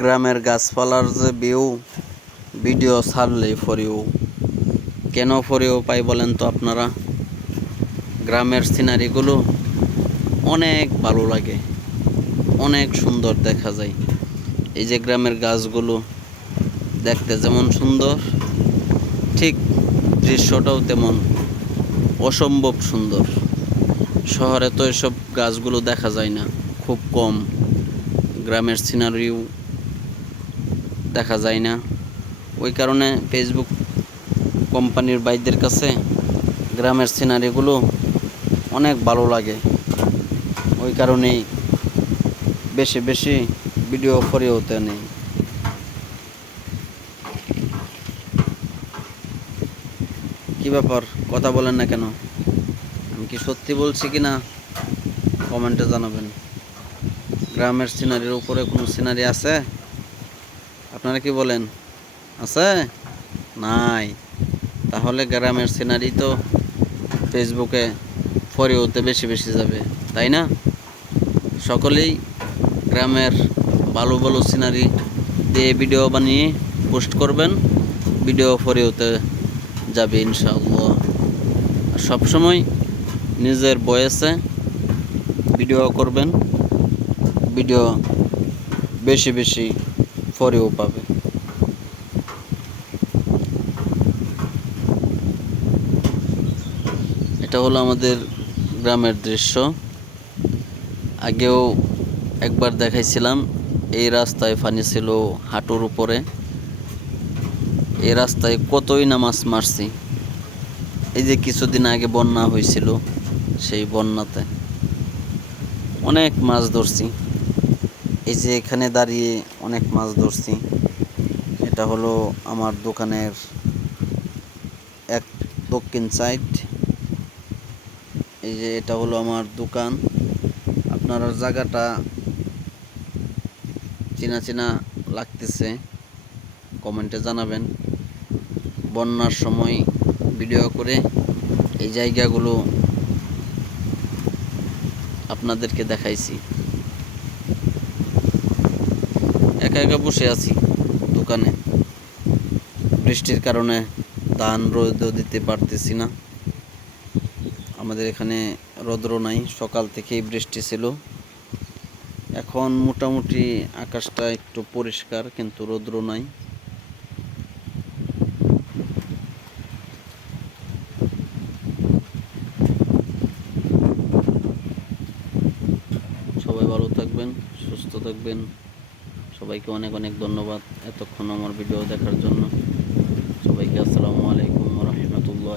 গ্রামের গাছপালার যে ভিউ, ভিডিও ছাড়লেই ফরিও। কেন ফরিও পাই বলেন তো আপনারা? গ্রামের সিনারিগুলো অনেক ভালো লাগে, অনেক সুন্দর দেখা যায়। এই যে গ্রামের গাছগুলো দেখতে যেমন সুন্দর, ঠিক দৃশ্যটাও তেমন অসম্ভব সুন্দর। শহরে তো এসব গাছগুলো দেখা যায় না, খুব কম। গ্রামের সিনারিও দেখা যায় না। ওই কারণে ফেসবুক কোম্পানির বাইদের কাছে গ্রামের সিনারিগুলো অনেক ভালো লাগে। ওই কারণেই বেশি বেশি ভিডিও করে হতে নেই। কি ব্যাপার? কথা বলেন না কেন? আমি কি সত্যি বলছি কি না কমেন্টে জানাবেন। গ্রামের সিনারির উপরে কোনো সিনারি আছে? আপনারা কি বলেন? আছে? নাই। তাহলে গ্রামের সিনারি তো ফেসবুকে ফরিওতে বেশি বেশি যাবে, তাই না? সকলেই গ্রামের ভালো ভালো সিনারি দিয়ে ভিডিও বানিয়ে পোস্ট করবেন ভিডিও ফরিওতে যাবে ইনশাআল্লাহ। সবসময় নিজের বয়সে ভিডিও করবেন ভিডিও বেশি বেশি ফরিও পাবে। এটা হলো আমাদের গ্রামের দৃশ্য। আগেও একবার দেখাইছিলাম, এই রাস্তায় পানি ছিল হাঁটুর উপরে। এই রাস্তায় কতই না মাছ মারছি। এই যে কিছুদিন আগে বন্যা হয়েছিল, সেই বন্যাতে অনেক মাছ ধরছি। এই যে এখানে দাঁড়িয়ে অনেক মাছ ধরছি। এটা হলো আমার দোকানের এক দক্ষিণ সাইড এই যে এটা হলো আমার দোকান। আপনার জায়গাটা চেনা চেনা লাগতেছে, কমেন্টে জানাবেন। বন্যার সময় ভিডিও করে এই জায়গাগুলো আপনাদেরকে দেখাইছি। একা একা বসে আছি দোকানে। বৃষ্টির কারণে ধান রোদও দিতে পারতেছি না। আমাদের এখানে রৌদ্র নাই, সকাল থেকেই বৃষ্টি ছিল। এখন মোটামুটি আকাশটা একটু পরিষ্কার, কিন্তু রৌদ্র নাই। সবাই ভালো থাকবেন, সুস্থ থাকবেন। সবাইকে অনেক অনেক ধন্যবাদ এতক্ষণ আমার ভিডিও দেখার জন্য। সবাইকে আসসালামু আলাইকুম রহমতুল্লাহ